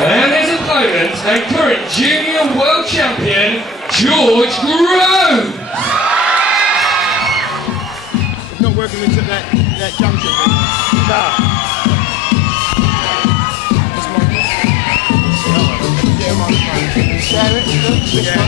And his opponent, and current junior world champion, George Groves. It's not working with that junction. No. Share it, yeah.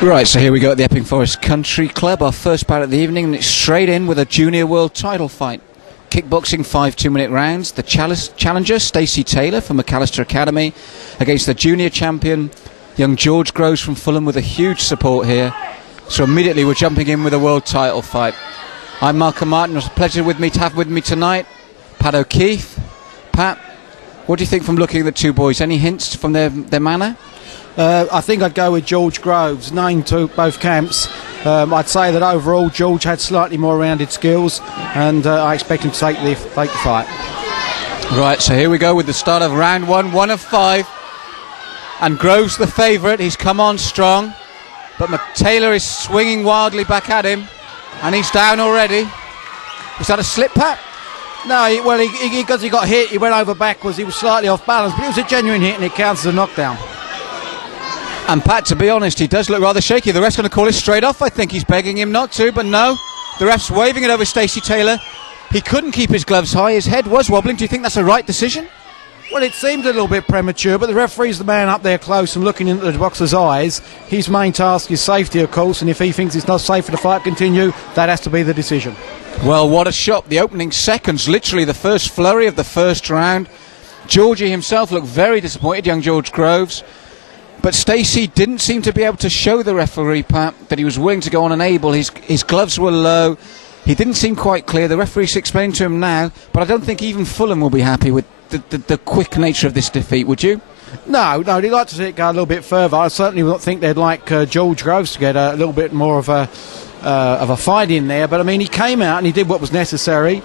Right, so here we go at the Epping Forest Country Club, our first bout of the evening, and it's straight in with a junior world title fight. Kickboxing 5 2-minute rounds. The challenger, Stacey Taylor from McAllister Academy, against the junior champion, young George Groves from Fulham, with a huge support here. So immediately we're jumping in with a world title fight. I'm Malcolm Martin. It's a pleasure to have with me tonight Pat O'Keefe. Pat, what do you think from looking at the two boys? Any hints from their manner? I think I'd go with George Groves, named to both camps. I'd say that overall George had slightly more rounded skills, and I expect him to take the fight. Right, so here we go with the start of round 1 of 5. And Groves the favourite. He's come on strong, but Taylor is swinging wildly back at him, and he's down already. Was that a slip, Pat? No, well, because he got hit, he went over backwards. He was slightly off balance, but it was a genuine hit, and it counts as a knockdown. And Pat, to be honest, he does look rather shaky. The ref's going to call it straight off. I think he's begging him not to, but no. The ref's waving it over Stacey Taylor. He couldn't keep his gloves high. His head was wobbling. Do you think that's a right decision? Well, it seemed a little bit premature, but the referee's the man up there close and looking into the boxer's eyes. His main task is safety, of course, and if he thinks it's not safe for the fight to continue, that has to be the decision. Well, what a shot. The opening seconds, literally the first flurry of the first round. Georgie himself looked very disappointed, young George Groves. But Stacey didn't seem to be able to show the referee, Pat, that he was willing to go on and able. His gloves were low. He didn't seem quite clear. The referee's explained to him now, but I don't think even Fulham will be happy with the quick nature of this defeat, would you? No, they'd like to see it go a little bit further. I certainly would think they'd like George Groves to get a little bit more of a fight in there, but I mean, he came out and he did what was necessary.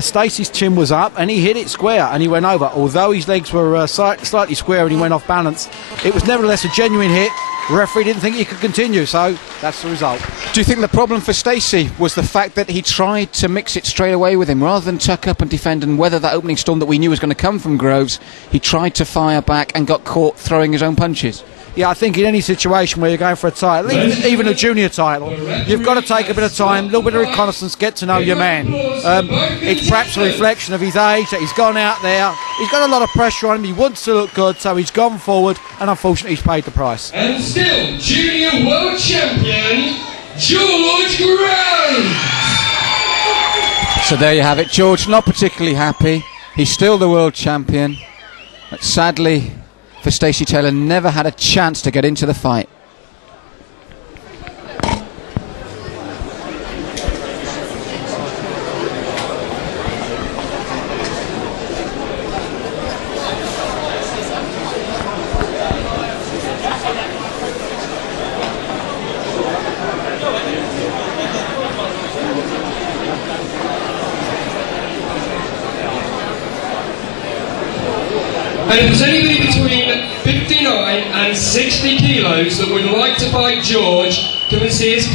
Stacey's chin was up and he hit it square and he went over. Although his legs were slightly square and he went off balance, it was nevertheless a genuine hit. The referee didn't think he could continue, so that's the result. Do you think the problem for Stacey was the fact that he tried to mix it straight away with him rather than tuck up and defend and weather that opening storm that we knew was going to come from Groves? He tried to fire back and got caught throwing his own punches. Yeah, I think in any situation where you're going for a title, even a junior title, you've got to take a bit of time, a little bit of reconnaissance, get to know your man. It's perhaps a reflection of his age that he's gone out there. He's got a lot of pressure on him. He wants to look good, so he's gone forward, and unfortunately he's paid the price. And still, junior world champion, George Groves. So there you have it. George not particularly happy. He's still the world champion. But sadly, for Stacey Taylor, never had a chance to get into the fight. And if there's anybody between 59 and 60 kilos that would like to fight George, come and see us